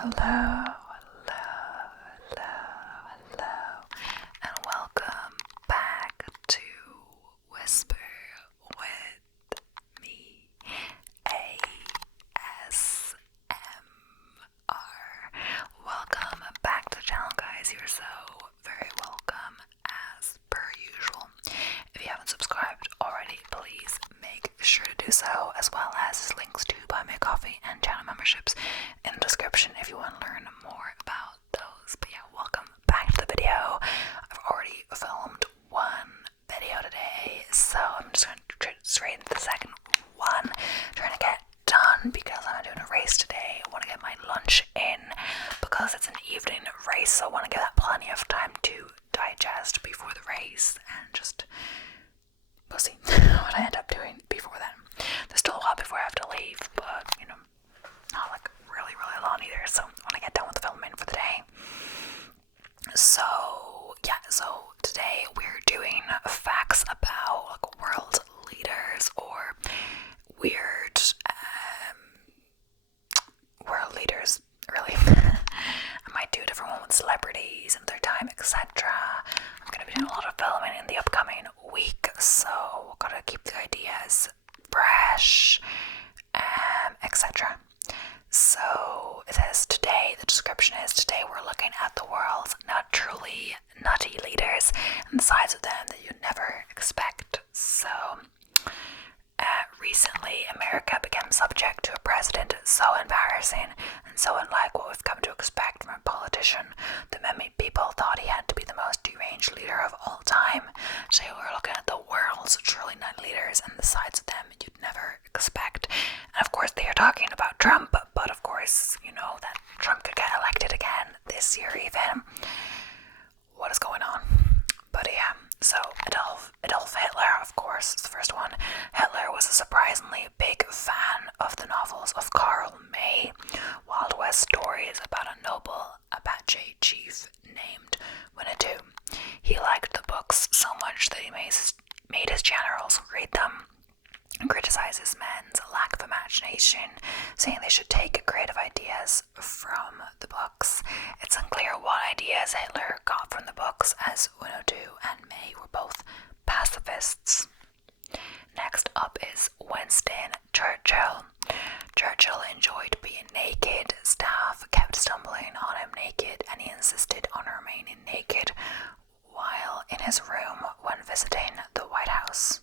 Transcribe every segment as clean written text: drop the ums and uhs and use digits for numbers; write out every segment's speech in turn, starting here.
Hello, hello, hello, hello, and welcome back to Whisper with me, ASMR. Welcome back to the channel, guys. You're so very welcome, as per usual. If you haven't subscribed already, please make sure to do so, as well as links to buy me a coffee and channel memberships in the description if you want to learn more about those. But yeah, welcome back to the video. I've already filmed one video today, so I'm just going to straight into the second one, trying to get done because I'm doing a race today. I want to get my lunch in because it's an evening race, so I want to give that plenty of time to digest before the race, and just we'll see what I end up doing before then. There's still a while before I have to leave, but not like really long either, so I want to get done with the filming for the day. So yeah, so today we're doing facts about like world leaders or weird world leaders, really. I might do a different one with celebrities and their time, etc. I'm going to be doing a lot of filming in the upcoming week, so gotta keep the ideas fresh, etc. So it says today, the description is today we're looking at the world's naturally nutty leaders and the sides of them that you'd never expect. So recently America became subject to a president so embarrassing and so unlike what we've come to expect from a politician that many people thought he had to be the most deranged leader of all time. Today we're looking at the world's truly nutty leaders and the sides of them you'd never expect. And of course they are talking about Trump, but of course you know that Trump could get elected again this year even. What is going on? But yeah, so Adolf Hitler, of course, is the first one. Hitler was a surprisingly big fan of the novels of Karl May, Wild West stories about a noble Apache chief named Winnetou. He liked the books so much that he made his generals read them and criticize his men's lack of imagination, saying they should take creative ideas from the books. It's unclear what ideas Hitler got from the books, as Winnetou and May were both pacifists. Next up is Winston Churchill. Churchill enjoyed being naked. Staff kept stumbling on him naked, and he insisted on remaining naked while in his room when visiting the White House.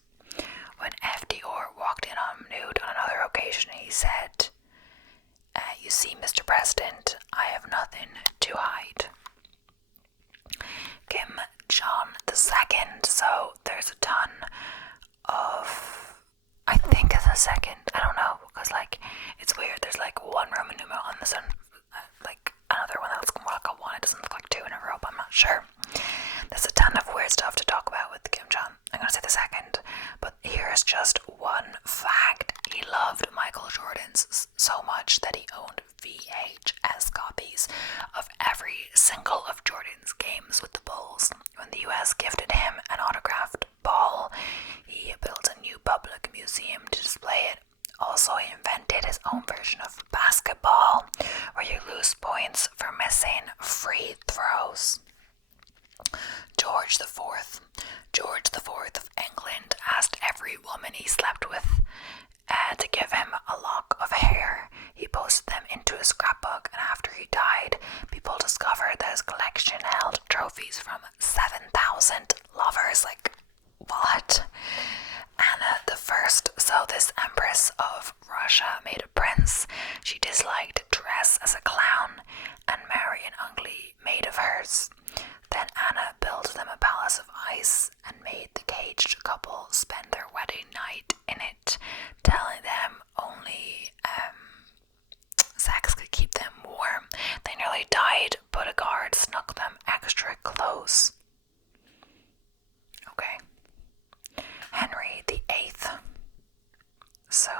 When FDR walked in on him nude on another occasion, he said, "You see, Mr. President, I have nothing to hide." Kim Jong II. So there's a ton of, I think it's a second, I don't know, because like it's weird. There's like one Roman numeral on this one, like another one that looks more like a one. It doesn't look like two in a row, but I'm not sure. There's a ton of weird stuff to talk about with Kim Jong. I'm gonna say the second, but here's just one fact. He loved Michael Jordan's so much that he owned VHS copies of every single of Jordan's games with the Bulls. When the US gifted him an autographed ball, he built a new public museum to display it. Also, he invented his own version of basketball, where you lose points for missing free throws. George IV. George IV of England asked every woman he slept with to give him a lock of hair. He posted them into a scrapbook, and after he died, people discovered that his collection held trophies from 7,000 lovers. Like, what? Anna the First. So this empress of Russia made a prince. She disliked to dress as a clown and marry an ugly maid of hers. Then Anna built them a palace of ice and made the caged couple spend their wedding night in it, telling them only sex could keep them warm. They nearly died, but a guard snuck them extra close. Okay. Henry VIII. So,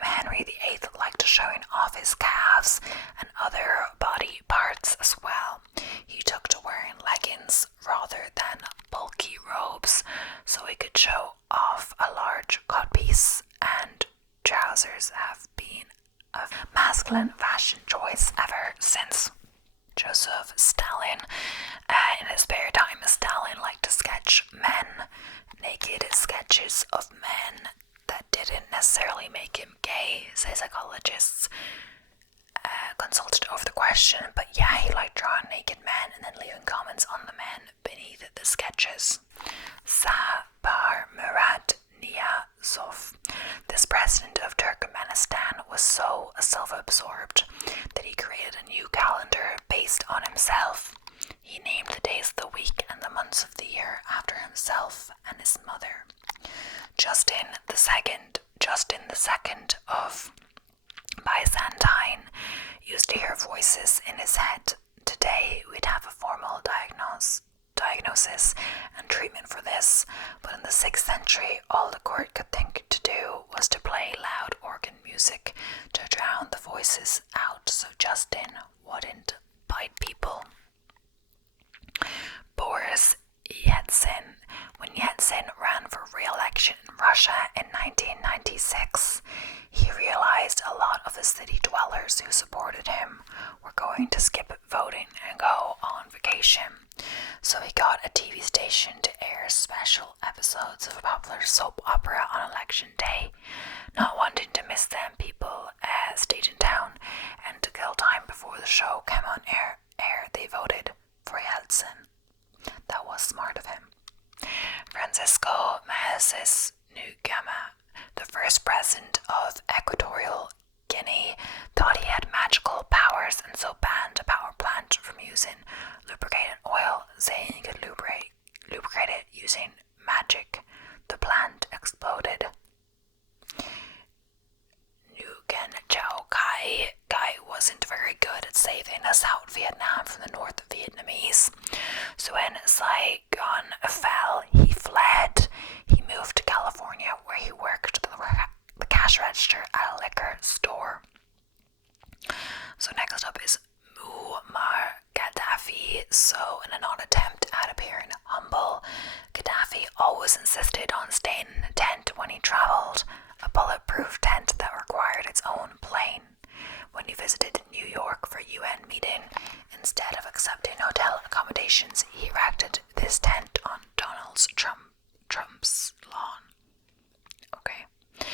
Henry VIII liked showing off his calves and other body parts as well. He took to wearing leggings rather than bulky robes so he could show off a large codpiece, and trousers have been of masculine fashion choice ever since. Joseph Stalin. In his spare time, Stalin liked to sketch men, naked sketches of men that didn't necessarily make him gay, say psychologists. Consulted over the question, but yeah, he liked drawing naked men and then leaving comments on the men beneath the sketches. Sabah Murat Niyazov, this president of Turkmenistan, was so self-absorbed that he created a new calendar based on himself. He named the days of the week and the months of the year after himself and his mother. Justin the second of Byzantine used to hear voices in his head. Today we'd have a formal diagnosis and treatment for this, but in the 6th century all the court could think to do was to play loud organ music to drown the voices out so Justin wouldn't bite people. Boris Yeltsin. When Yeltsin ran for re-election in Russia in 1996, he realized a lot of the city dwellers who supported him were going to skip voting and go on vacation. So he got a TV station to air special episodes of a popular soap opera on election day. Not wanting to miss them, people stayed in town, and to kill time before the show came on air, they voted for Yeltsin. That was smart of him. Francisco Macias Nguema, the first president of Equatorial Guinea, thought he had magical powers and so banned a power plant from using lubricating oil, saying he could lubricate it using magic. The plant exploded. Nguyen Chao Kai wasn't very good at saving South Vietnam from the North Vietnamese. So when Saigon fell, he fled. He moved to California, where he worked the cash register at a liquor store. So next up is Muammar Gaddafi. So in an odd attempt at appearing humble, Gaddafi always insisted on staying in a tent when he travelled, a bulletproof tent that required its own plane. When he visited New York for a UN meeting, instead of accepting hotel accommodations, he erected this tent on Donald Trump's lawn. Okay.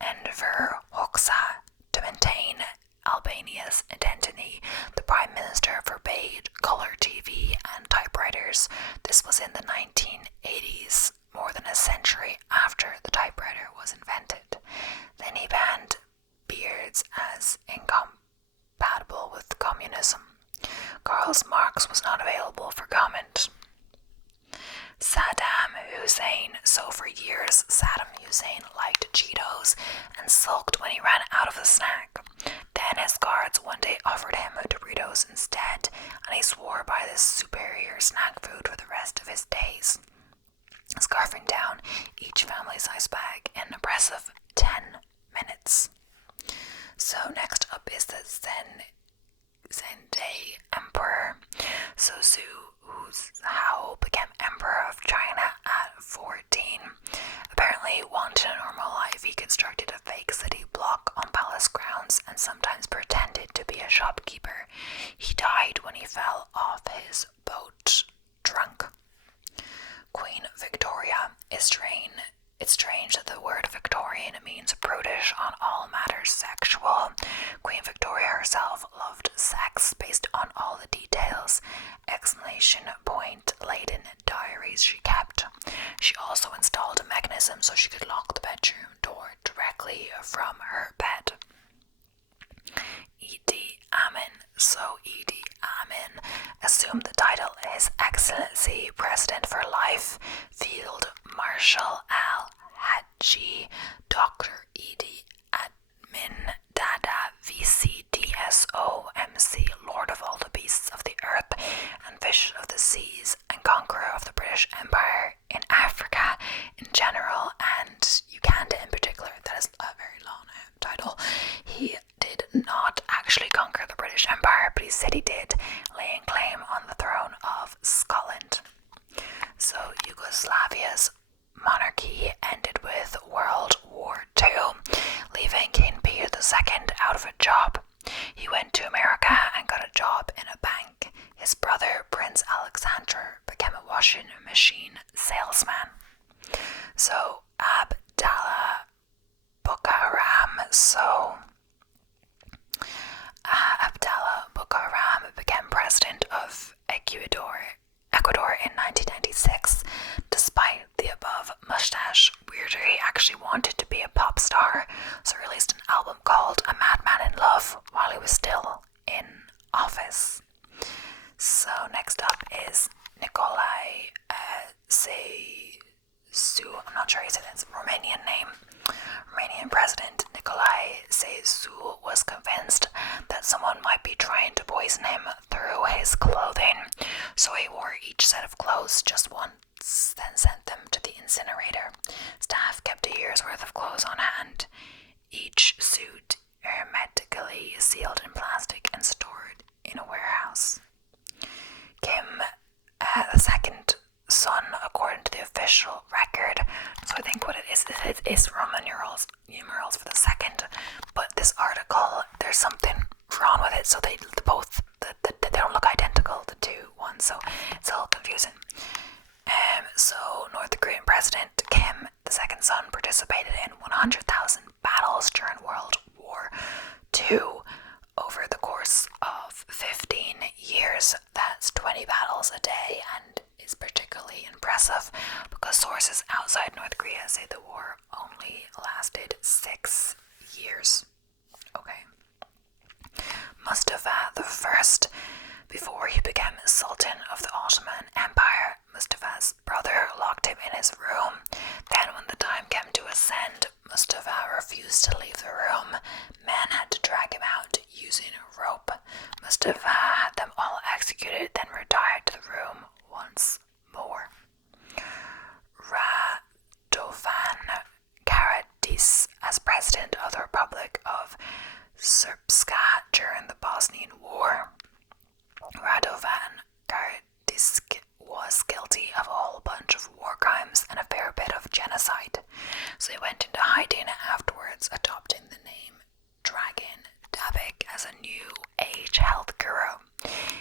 Enver Hoxha, to maintain Albania's identity, the Prime Minister forbade colour TV and typewriters. This was in the 1980s, more than a century after the typewriter was invented. Then he banned beards as incompatible with communism. Karl Marx was not available for comment. Saddam Hussein. So for years, Saddam Hussein liked Cheetos and sulked when he ran out of the snack. Then his guards one day offered him Doritos instead, and he swore by this superior snack food for the rest of his days, scarfing down each family-sized bag in an impressive 10 minutes. So next up is the Zhengde Emperor. So Zhu Hao became Emperor of China at 14. Apparently wanted a normal life, he constructed a fake city block on palace grounds and sometimes pretended to be a shopkeeper. He died when he fell off his boat, drunk. Queen Victoria. It's strange that the word Victorian means brutish on all matters sexual. Queen Victoria herself loved sex based on all the details, exclamation point laden diaries she kept. She also installed a mechanism so she could lock the bedroom door directly from her bed. Idi Amin. So Idi Amin assumed the title His Excellency President for Life, Field Marshal Al-Haji, Dr. Idi Amin Dada, VC DSO MC, Lord of all the beasts of the earth and fish of the seas, and conqueror of the British Empire in Africa in general and Uganda in particular. That is a very long title. He did not actually conquer the British Empire, but he said he did, laying claim on the throne of Scotland. So Yugoslavia's monarchy Abdallah Bucaram became president of Ecuador in 1996. Despite the above mustache weirder, he actually wanted to be a pop star, so released an album called A Madman in Love while he was still in office. So next up is Nicolae Ceausescu. I'm not sure he said it's a Romanian name. Romanian President Nicolae Ceausescu was convinced that someone might be trying to poison him through his clothing, so he wore each set of clothes just once, then sent them to the incinerator. Staff kept a year's worth of clothes on hand, each suit hermetically sealed in plastic and stored in a warehouse. Kim, the second son, according to the official record. So I think what it is Roman numerals for the second. But this article, there's something wrong with it. So they don't look identical, the two ones. So it's a little confusing. So North Korean President Kim, the second son, participated in 100,000 battles during World War II. Over the course of 15 years, that's 20 battles a day, and is particularly impressive because sources outside North Korea say the war only lasted 6 years. Okay. Mustafa I, before he became Sultan of the Ottoman Empire, Mustafa's brother locked him in his room. Then when the time came to ascend, Mustafa refused to leave the room. Men had to drag him out using a rope. Mustafa had them all executed, then retired to the room once more. Radovan Karadzic, as president of the Republic of Srpska during the Bosnian War. Radovan Karadzic was guilty of a whole bunch of war crimes and a fair bit of genocide, so he went into hiding afterwards, adopting the name Dragan Dabik as a new age health guru.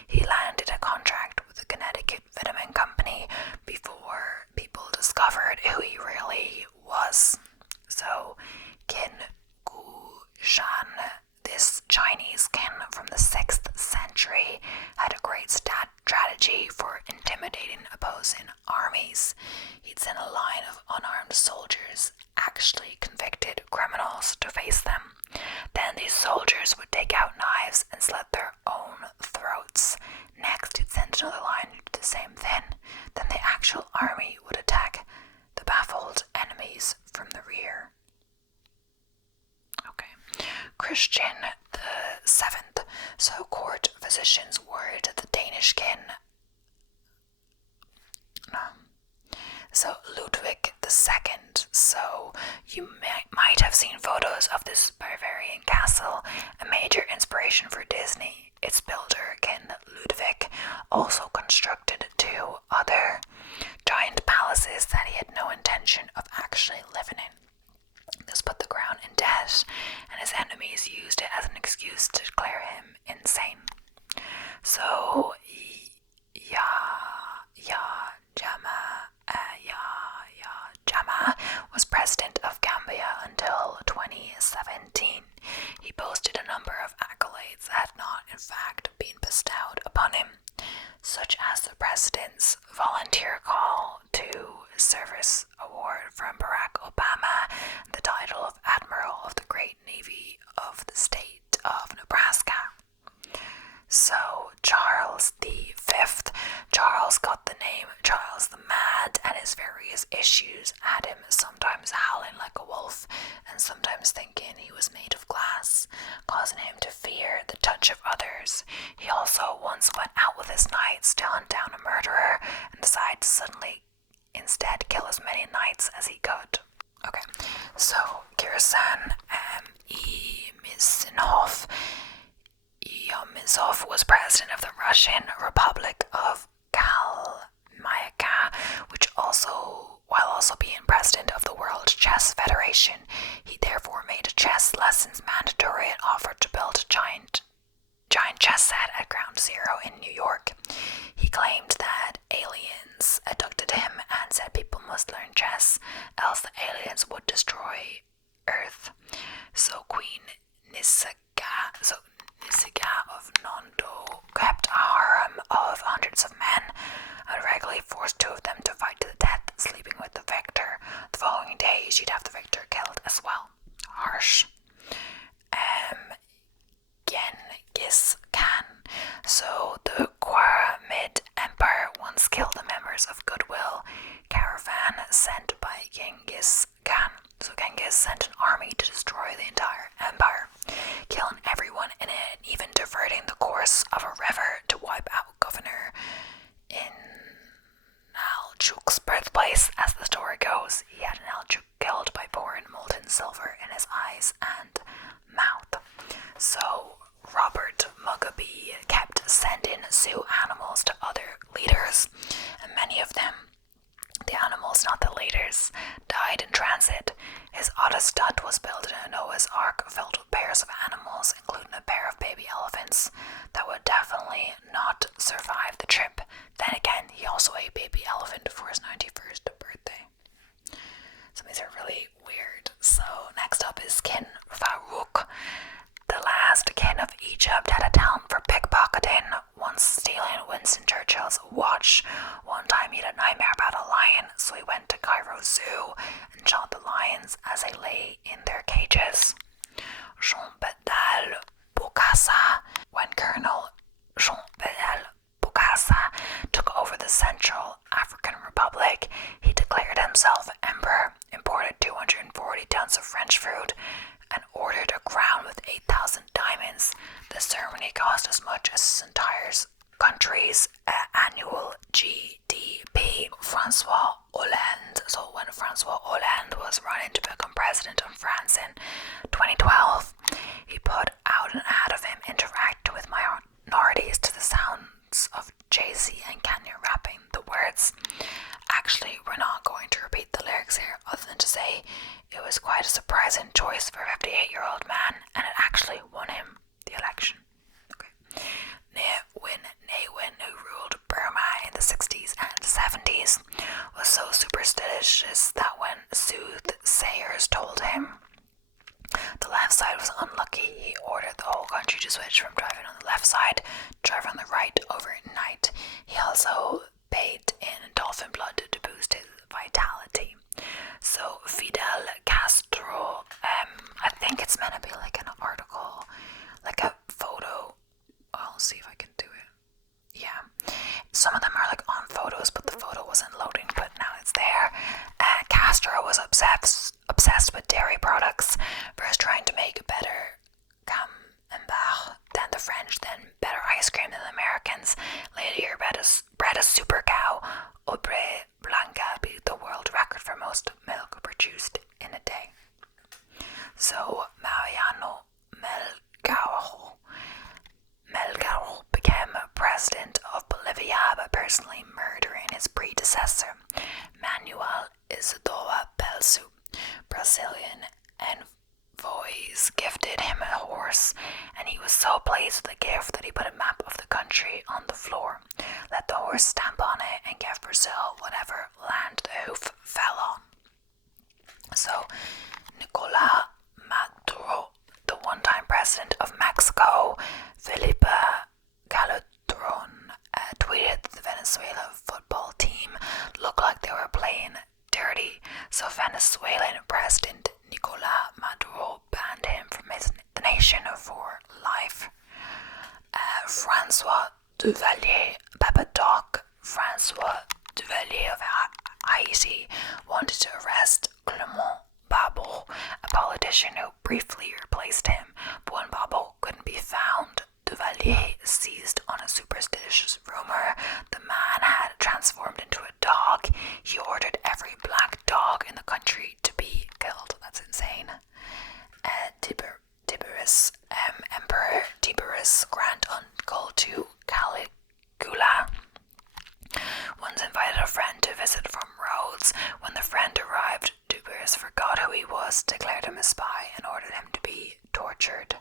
He landed a contract with the Connecticut Vitamin Company before people discovered who he really was. So Qin Gushan, this Chinese king from the 6th century, had a great strategy for intimidating opposing armies. He'd send a line of unarmed soldiers, actually convicted criminals, to face them. Then these soldiers would take out knives and slit their own throats. Next, he'd send another line to do the same thing. Then the actual army would attack the baffled enemies from the rear. Okay. Christian the Seventh. So court physicians worried the Danish king. So Ludwig II. So you might have seen photos of this Bavarian castle, a major inspiration for Disney. Its builder, King Ludwig, also constructed 2 other giant palaces that he had no intention of actually living in. This put the crown in debt, and his enemies used it as an excuse to declare him insane. So, Jama was president of Gambia until 2017. He boasted a number of accolades that had not, in fact, been bestowed upon him, such as the President's Volunteer Call to Service Award from Barack Obama, and the title of Admiral of the Great Navy of the state of Nebraska. So, Charles V. Charles got the name Charles the Mad, and his various issues had him sometimes howling like a wolf and sometimes thinking he was made of glass, causing him to fear the touch of others. He also once went out with his knights to hunt down a murderer and decided to suddenly instead kill as many knights as he could. Okay, so Kirisan Yamizov was president of the Russian Republic of Kalmyka, while also being president of the World Chess Federation. He therefore made chess lessons mandatory and offered to build a giant chess set at Ground Zero in New York. He claimed that aliens abducted him and said people must learn chess, else the aliens would destroy earth. So Queen Nisiga of Nondo kept a harem of hundreds of men and regularly forced 2 of them to fight to the death, sleeping with the victor. The following day, she'd have the victor killed as well. Harsh. Genghis Khan. So the Qaramid Empire once killed the members of Goodwill caravan sent by Genghis Khan. So Genghis sent an army to destroy the entire empire, killing everyone in it, and even diverting the course of a river to wipe out Governor Inalchuk's birthplace. As the story goes, he had Inalchuk killed by pouring molten silver in his eyes and mouth. So Robert Mugabe kept sending zoo animals to other leaders, and many of them, the animals, not the leaders, died in transit. His oddest stunt was building a Noah's Ark filled with pairs of animals, including a pair of baby elephants that would definitely not survive the trip. Then again, he also ate baby elephant for his 91st birthday. Some of these are really weird. So next up is King Farouk. The last king of Egypt had a talent for pickpocketing, once stealing Winston Churchill's watch. One time he had a nightmare about a lion, so he went to Cairo Zoo and shot the lions as they lay in their cages. Jean-Bedel Bokassa. When Colonel Jean-Bedel Bokassa took over the Central African Republic, he declared himself emperor, imported 240 tons of French food, and ordered a crown with 8,000 diamonds. The ceremony cost as much as his entire country's annual GDP. Francois Hollande. So when Francois Hollande was running to become president of France in 2012, he put out an ad of him interacting with minorities to the sounds of Jay-Z and Kanye rapping the words. Actually, we're not going to repeat the lyrics here, other than to say it was quite a surprising choice for a 58-year-old man, and it actually won him the election. Okay. Ne Win, who ruled Burma in the 60s and 70s, was so superstitious that when soothsayers told him the left side was unlucky, he ordered the whole country to switch from driving on the left side to driving on the right overnight. He also bathed in dolphin blood to boost his vitality. So Fidel Castro, I think it's meant to be like an article, like a photo. I'll see if I can do it. Yeah, some of them are like on photos, but the photo wasn't loading, but now it's there. Castro was obsessed with dairy products, first trying to make better camembert than the French, then better ice cream than the Americans. Later bred a super cow, Aubrey Blanca, beat the world record for most milk produced in a day. So Mariano Melgaro became president of Bolivia by personally murdering his predecessor, Manuel Isidora Belsu. Brazilian envoys gifted him a horse, and he was so pleased with the gift that he put a map of the country on the floor, let the horse stamp on it, and gave Brazil whatever land the hoof fell on. So Nicolas Maduro, the one-time president of Mexico, Felipe Calderon, tweeted that the Venezuela football team looked like they were playing dirty, so Venezuelan President Nicolas Maduro banned him from the nation for life. Francois Duvalier, Papa Doc Francois Duvalier of Haiti, wanted to arrest Clement Babo, a politician who briefly replaced him, but when Babo couldn't be found, Duvalier seized on a superstitious rumor the man had transformed into a dog. He ordered every black dog in the country to be killed. That's insane. Emperor Tiberius, grand-uncle to Caligula, once invited a friend to visit from Rhodes. When the friend arrived, Tiberius forgot who he was, declared him a spy, and ordered him to be tortured.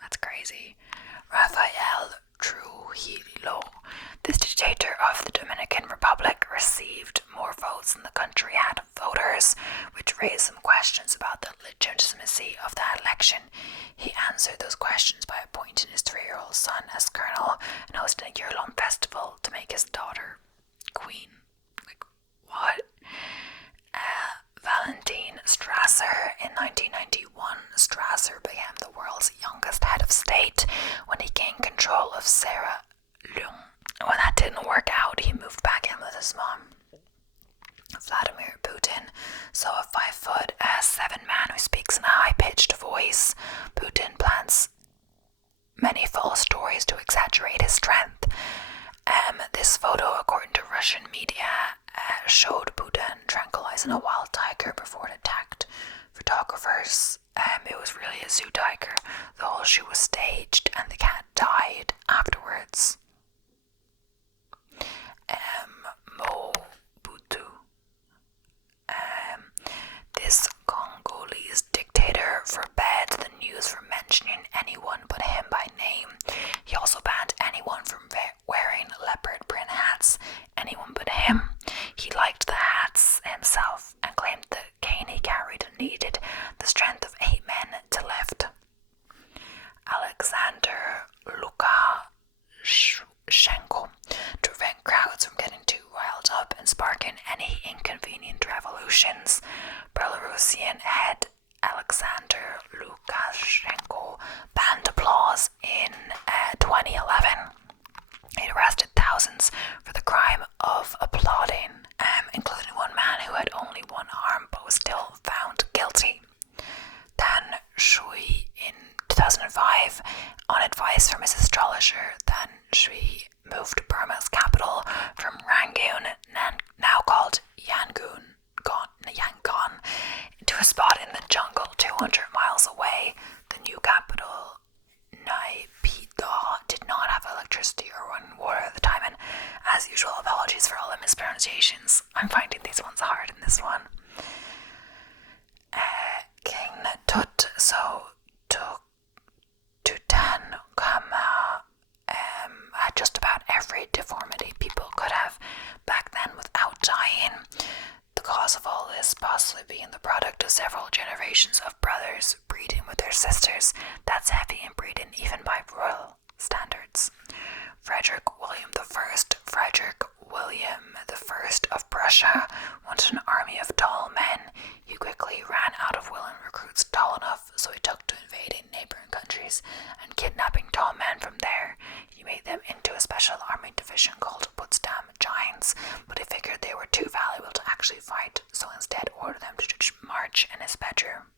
That's crazy. Rafael Trujillo, the dictator of the Dominican Republic, received more votes than the country had voters, which raised some questions about the legitimacy of that election. He answered those questions by appointing his 3-year-old son as colonel and hosting a year-long festival to make his daughter queen. Like, what? Valentin Strasser. In 1991, Strasser became the world's youngest head of state when he gained control of Sierra Leone. When that didn't work out, he moved back in with his mom. Vladimir Putin. So a 5'7" man who speaks in a high-pitched voice. Putin plants many false stories to exaggerate his strength. This photo, according to Russian media, showed Putin tranquilizing a wild tiger before it attacked photographers. It was really a zoo tiger. The whole shoot was staged and the cat died afterwards. Mobutu. This Congolese dictator forbade the news from mentioning anyone but him by name. He also banned anyone from wearing leopard print hats, anyone but him. He liked the hats himself and claimed the cane he carried needed the strength of 8 men to lift. Alexander Lukashenko. To prevent crowds from getting too riled up and sparking any inconvenient revolutions, Belarusian head Alexander Lukashenko banned applause in 2011. He arrested thousands for the crime of applauding, including one man who had only one arm but was still found guilty. Tan Shui, in 2005, on advice from his astrologer, Tan Shui moved Burma's capital from Rangoon, now called Yangon, to a spot in the jungle 200 miles away. The new capital, Naypyidaw, did not have electricity or running water at the time, and as usual, apologies for all the mispronunciations. I'm finding these ones hard in this one. King Tut, so Tutankhamun had just about every deformity people could have back then without dying. The cause of all this possibly being the product of several generations of brothers breeding with their sisters. That's heavy inbreeding even by royal standards. Frederick William I of Prussia wanted an army of tall men. He quickly ran out of willing recruits tall enough, so he took to invading neighboring countries and kidnapping tall men from there. He made them into a special army division called Potsdam Giants, but he figured they were too valuable to actually fight, so instead ordered them to march in his bedroom.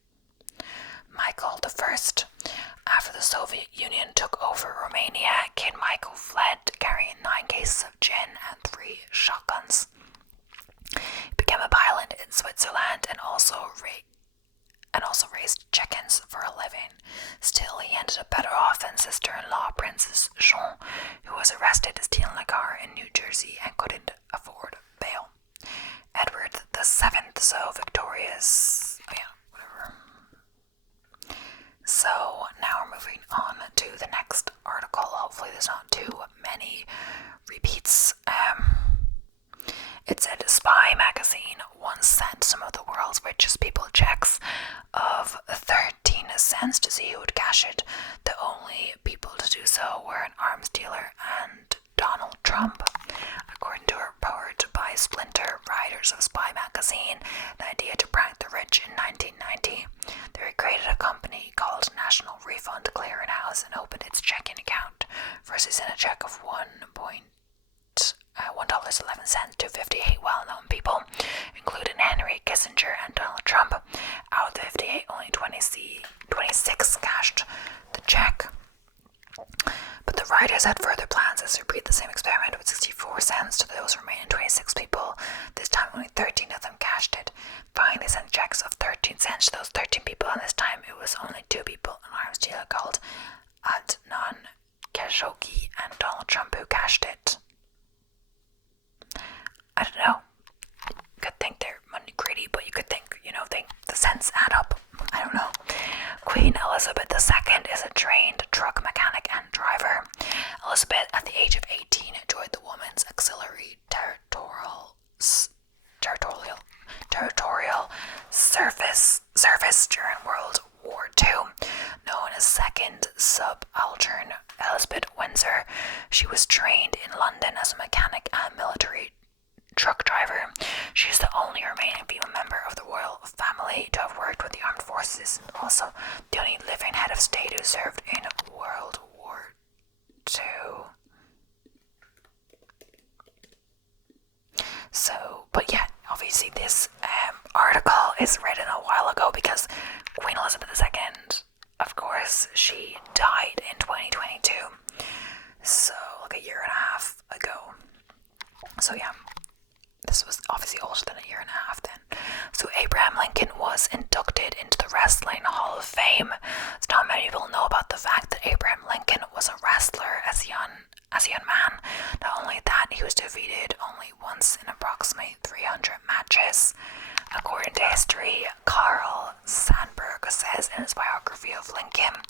Michael I. After the Soviet Union took over Romania, King Michael fled, carrying 9 cases of gin and 3 shotguns. He became a pilot in Switzerland and also raised chickens for a living. Still, he ended up better off than sister-in-law Princess Jean, who was arrested stealing a car in New Jersey and couldn't afford bail. Edward VII, so Victoria's... So now we're moving on to the next article. Hopefully there's not too many repeats. It said Spy magazine once sent some of the world's richest people checks of 13 cents to see who would cash it. The only people to do so were an arms dealer and Donald Trump. According to a report by Splinter, writers of Spy magazine, the idea to prank the rich in 1990, they created a company called National Refund Clearinghouse and opened its checking account. First, they sent a check of $1.11 to 58 well-known people, including Henry Kissinger and Donald Trump. Out of the 58, only 26 cashed the check. But the writers had further plans as they repeat the same experiment with 64 cents to those remaining 26 people. This time only 13 of them cashed it. Finally, they sent checks of 13 cents to those 13 people, and this time it was only 2 people, an arms dealer called Adnan Khashoggi and Donald Trump, who cashed it. I don't know. You could think they're money greedy, but you could think, the cents add up. I don't know. Queen Elizabeth II is a trained truck mechanic and driver. Elizabeth, at the age of 18, joined the Women's Auxiliary Territorial Service service during World War II. Known as Second Subaltern Elizabeth Windsor, she was trained in London as a mechanic and military truck driver. She is the only remaining female member of the royal family to have worked with the armed forces, also the only living head of state who served in World War II. So, but yeah, obviously this article is written a while ago because Queen Elizabeth II, of course, she died in 2022. So, like a year and a half ago. So yeah, this was obviously older than a year and a half then. So Abraham Lincoln was inducted into the Wrestling Hall of Fame. So not many people know about the fact that Abraham Lincoln was a wrestler as a young man. Not only that, he was defeated only once in approximately 300 matches. According to history, Carl Sandburg says in his biography of Lincoln,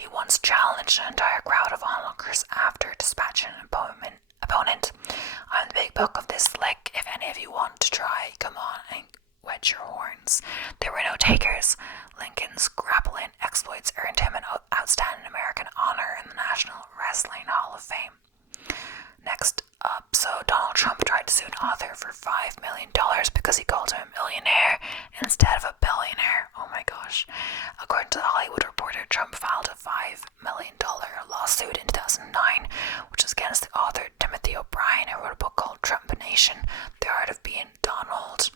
he once challenged an entire crowd of onlookers after dispatching an opponent. I'm the big book of this lick. If any of you want to try, come on and wet your horns. There were no takers. Lincoln's grappling exploits earned him an outstanding American honor in the National Wrestling Hall of Fame. Next up, so Donald Trump tried to sue an author for $5 million because he called him a millionaire instead of a billionaire. Oh my gosh. According to the Hollywood Reporter, Trump filed a $5 million lawsuit in 2009, which was against the author Timothy O'Brien, who wrote a book called Trump Nation, The Art of Being Donald.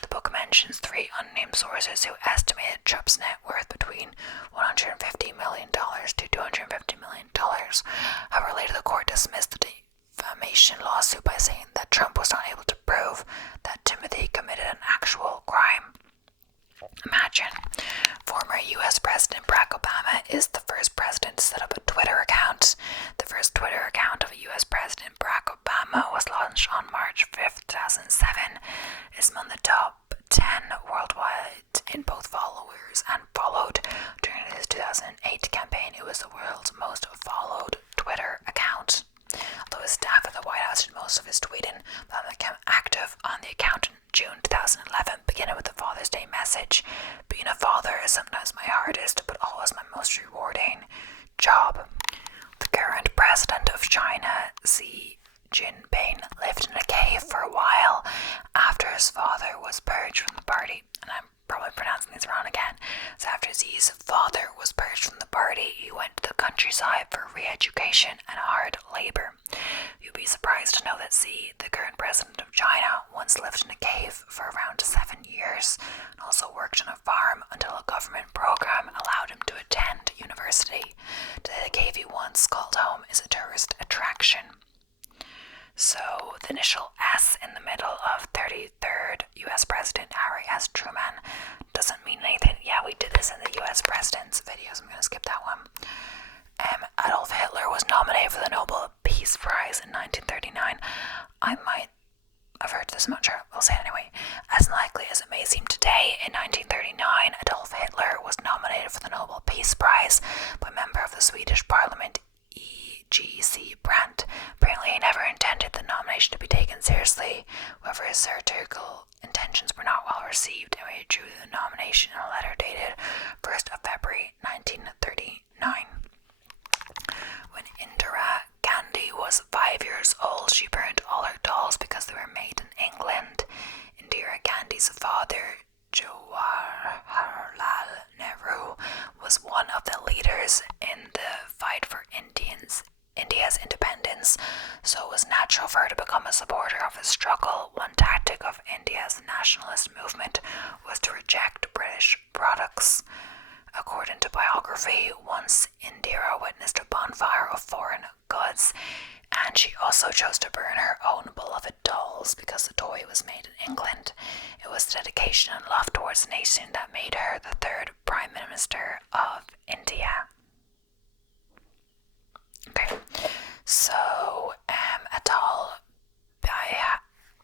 The book mentions 3 unnamed sources who estimated Trump's net worth between $150 million to $250 million. However, later the court dismissed the defamation lawsuit by saying that Trump was not able to prove that Timothy committed an actual crime. Imagine, former US President Barack Obama is the first president to set up a Twitter account. The first Twitter account of US President Barack Obama was launched on March 5th, 2007. It's among the top 10 worldwide in both followers and followed. During his 2008 campaign, it was the world's most followed Twitter account. Although his staff at the White House did most of his tweeting, Obama became active on the account in June 2011, beginning with the Father's Day message. Being a father is sometimes my hardest, but always my most rewarding job. The current president of China, Xi Jinping, lived in a cave for a while after his father was purged from the party. And I'm probably pronouncing these wrong again. So after Xi's father was purged from the party, he went to the countryside for re-education and hard labor. You'd be surprised to know that Xi, the current president of China, once lived in a cave for around 7 years and also worked on a farm until a government program allowed him to attend university. Today, the cave he once called home is a tourist attraction. So, the initial S in the middle of 33rd US President Harry S. Truman doesn't mean anything. Yeah, we did this in the US President's videos. I'm going to skip that one. Adolf Hitler was nominated for the Nobel Peace Prize in 1939. I might have heard this, I'm not sure. I'll say it anyway. As likely as it may seem today, in 1939, Adolf Hitler was nominated for the Nobel Peace Prize by a member of the Swedish Parliament, E.G.C. Brandt. Apparently he never intended the nomination to be taken seriously. However, his satirical intentions were not well received, and he withdrew the nomination in a letter dated 1st of February 1939. When Indira Gandhi was 5 years old, she burned all her dolls because they were made in England. Indira Gandhi's father, Jawaharlal Nehru, was one of the leaders in the fight for India's independence, so it was natural for her to become a supporter of the struggle. One tactic of India's nationalist movement was to reject British products. According to biography, once Indira witnessed a bonfire of foreign goods, and she also chose to burn her own beloved dolls because the toy was made in England. It was dedication and love towards the nation that made her the 3rd Prime Minister of India. Okay, so Atal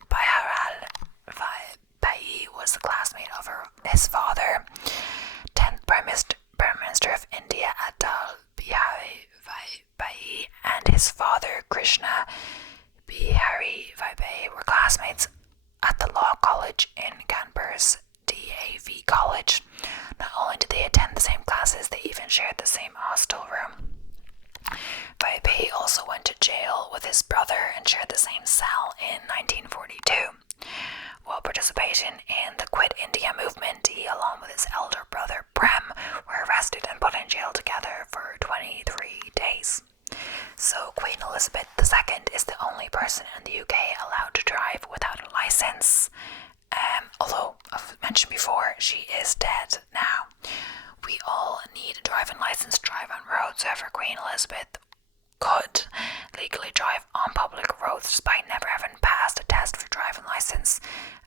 Biharal Bai was the classmate of his father. 10th Prime Minister of India Atal Bihari Vajpayee and his father Krishna Bihari Vajpayee were classmates at the Law College in Kanpur's DAV College. Elizabeth could legally drive on public roads despite never having passed a test for driving license,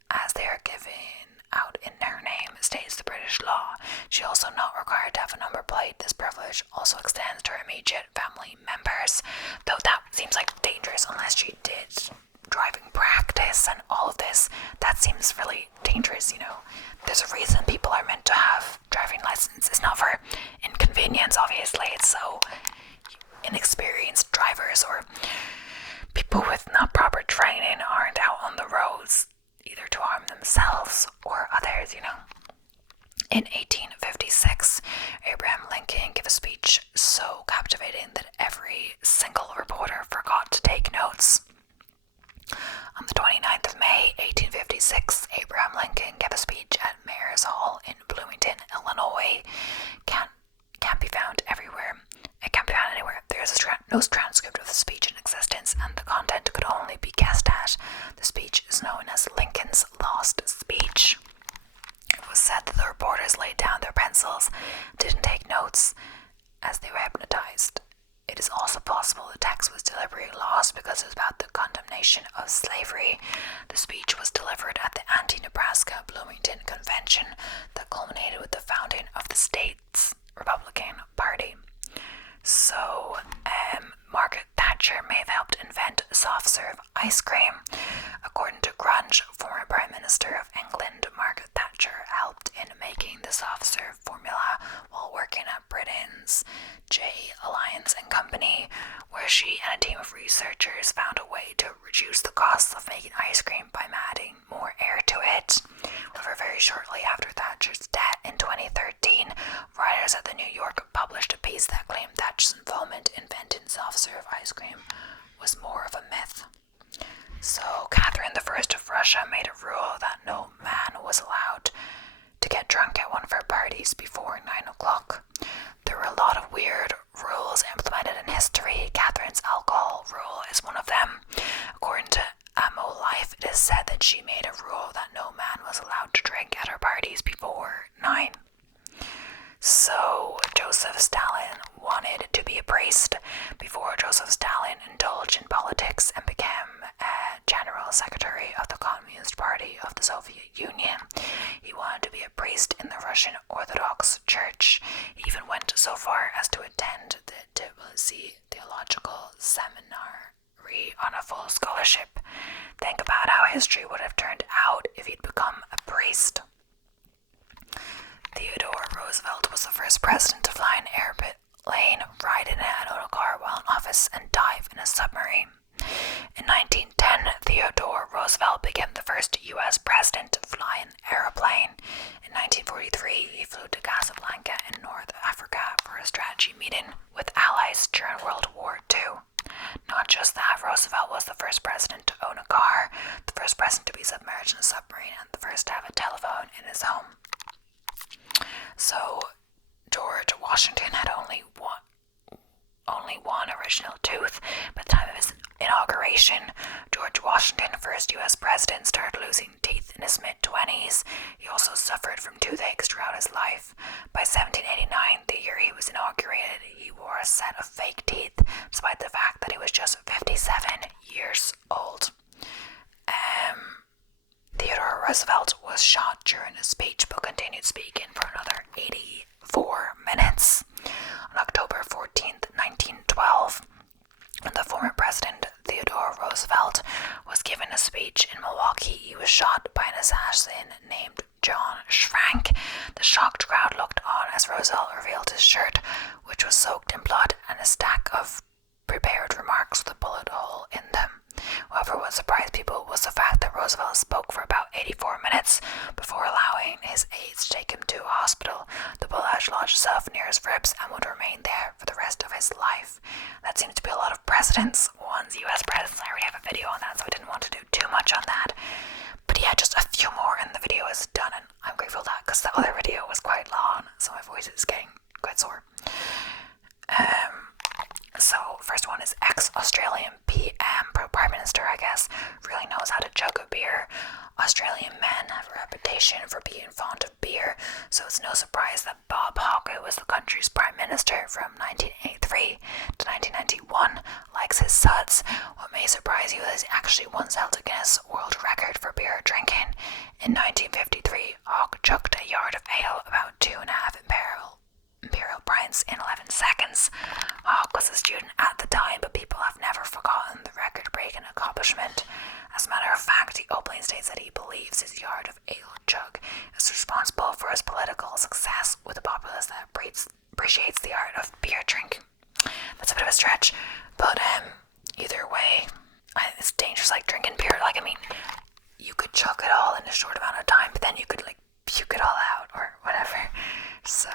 as they are given out in her name, states the British law. She also not required to have a number plate. This privilege also extends to her immediate family members, though that seems like dangerous unless she did driving practice and all of this. That seems really dangerous, you know. There's a reason people are meant to have driving license. It's not for inconvenience, obviously. It's so inexperienced drivers or people with not proper training aren't out on the roads either to harm themselves or others, you know. In 1856, Abraham Lincoln gave a speech so captivating that every single reporter forgot to take notes. On the 29th of May, 1856, Abraham Lincoln gave a speech at Mayor's Hall in Bloomington, Illinois. Can't be found everywhere. It can't be found anywhere. There is no transcript of the speech in existence, and the content could only be guessed at. The speech is known as Lincoln's Lost Speech. It was said that the reporters laid down their pencils, didn't take notes, as they were hypnotized. It is also possible the text was deliberately lost because it was about the condemnation of slavery. The speech was delivered at the anti-Nebraska Bloomington Convention that culminated with the founding of the state's Republican Party. So, Margaret Thatcher may have helped invent soft-serve ice cream. According to Grunge, former Prime Minister of England, Margaret Thatcher helped in making the soft-serve formula while working at Britain's J. Alliance and Company, where she and a team of researchers found a way to reduce the costs of making ice cream by adding more air to it. However, very shortly after Thatcher's death in 2013, writers at the New York published a piece that claimed Thatcher's involvement in inventing soft-serve ice cream was more of a myth. So, Catherine I of Russia made a rule that no man was allowed to get drunk at one of her parties before 9 o'clock. There were a lot of weird rules implemented in history. Catherine's alcohol rule is one of them. According to Amo Life, it is said that she made a rule that no man was allowed to drink at her parties before 9. So, Joseph Stalin wanted to be a priest. Before Joseph Stalin indulged in politics and became General Secretary of the Communist Party of the Soviet Union, he wanted to be a priest in the Russian Orthodox Church. He even went so far as to attend the Tbilisi Theological Seminary on a full scholarship. Think about how history would have turned out if he'd become a priest. Theodore Roosevelt was the first president to fly an airplane, ride in an auto car while in office, and dive in a submarine. In 1910, Theodore Roosevelt became the first U.S. president to fly an airplane. In 1943, he flew to Casablanca in North Africa for a strategy meeting with allies during World War II. Not just that, Roosevelt was the first president to own a car, the first president to be submerged in a submarine, and the first to have a telephone in his home. So, George Washington had only one original tooth. By the time of his inauguration, George Washington, first U.S. president, started losing teeth in his mid-20s. He also suffered from toothaches throughout his life. By 1789, the year he was inaugurated, he wore a set of fake teeth, despite the fact that he was just 57 years old. Theodore Roosevelt was shot during his speech, but continued speaking for another 84 minutes. On October 14th, 1912, the former president Theodore Roosevelt was given a speech in Milwaukee. He was shot by an assassin named John Schrank. The shocked crowd looked on as Roosevelt revealed his shirt, which was soaked in blood, and a stack of prepared remarks with a bullet hole in them. However, what surprised people was the fact that Roosevelt spoke for about 84 minutes before allowing his aides to take him to a hospital. The bullet had lodged itself near his ribs and would remain there for the rest of his life. That seems to be a lot of presidents. One's US presidents. I already have a video on that, so I didn't want to do too much on that. But yeah, just a few more and the video is done, and I'm grateful for that because the other video was quite long, so my voice is getting quite sore. So, first one is ex-Australian PM, Prime Minister, I guess, really knows how to chug a beer. Australian men have a reputation for being fond of beer, so it's no surprise that Bob Hawke, who was the country's prime minister from 1983 to 1991, likes his suds. What may surprise you is he actually once held a Guinness World Record for beer drinking. In 1953, Hawke chugged a yard of ale, about 2.5 imperial pints, in 11 seconds. Hawke was a student at the time, but people have never forgotten the record-breaking accomplishment. As a matter of fact, he openly states that he believes his yard of ale chug is responsible for his political success with a populace that appreciates the art of beer drinking. That's a bit of a stretch, but either way, it's dangerous, like drinking beer. Like, I mean, you could chug it all in a short amount of time, but then you could like puke it all out or whatever. So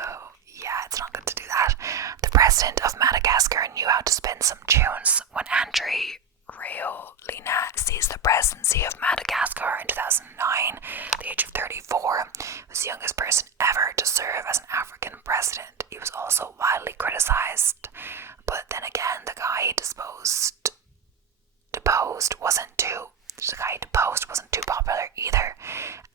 yeah, it's not good to do that. The president of Madagascar knew how to spin some tunes. When Andry Rajoelina seized the presidency of Madagascar in 2009, at the age of 34, he was the youngest person ever to serve as an African president. He was also widely criticized, but then again, the guy he deposed wasn't too popular either.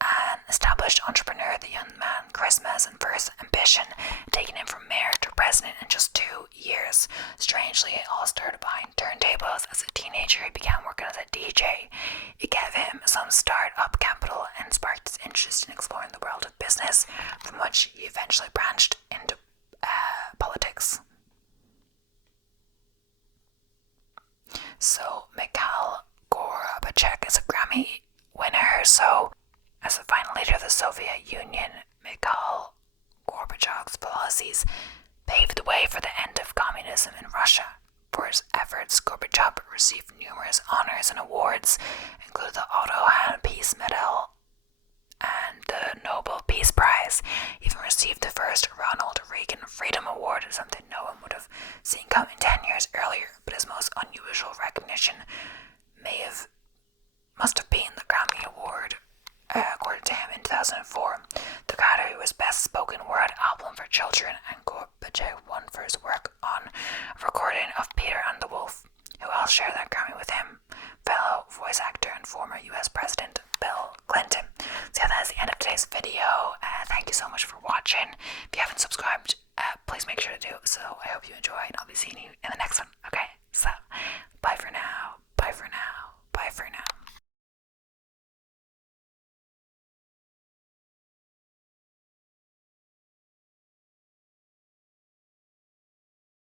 An established entrepreneur, the young man Christmas and first ambition, taking him from mayor to president in just 2 years. Strangely, it all started behind turntables. As a teenager, he began working as a DJ. It gave him some start-up capital and sparked his interest in exploring the world of business, from which he eventually branched into politics. So, Mikhail Gorbachev is a Grammy winner. So, as the final leader of the Soviet Union, Mikhail Gorbachev's policies paved the way for the end of communism in Russia. For his efforts, Gorbachev received numerous honors and awards, including the Otto Hahn Peace Medal and the Nobel Peace Prize. He even received the first Ronald Reagan Freedom Award, something no one would have seen coming 10 years earlier. But his most unusual recognition must have been the Grammy Award accorded to him in 2004. The category was Best Spoken Word Album for Children, and Gorbachev won for his work on a recording of Peter and the Wolf. Who else shared that Grammy with him? Fellow voice actor and former US President Bill Clinton. So yeah, that is the end of today's video. Thank you so much for watching. If you haven't subscribed, please make sure to do so. I hope you enjoy, and I'll be seeing you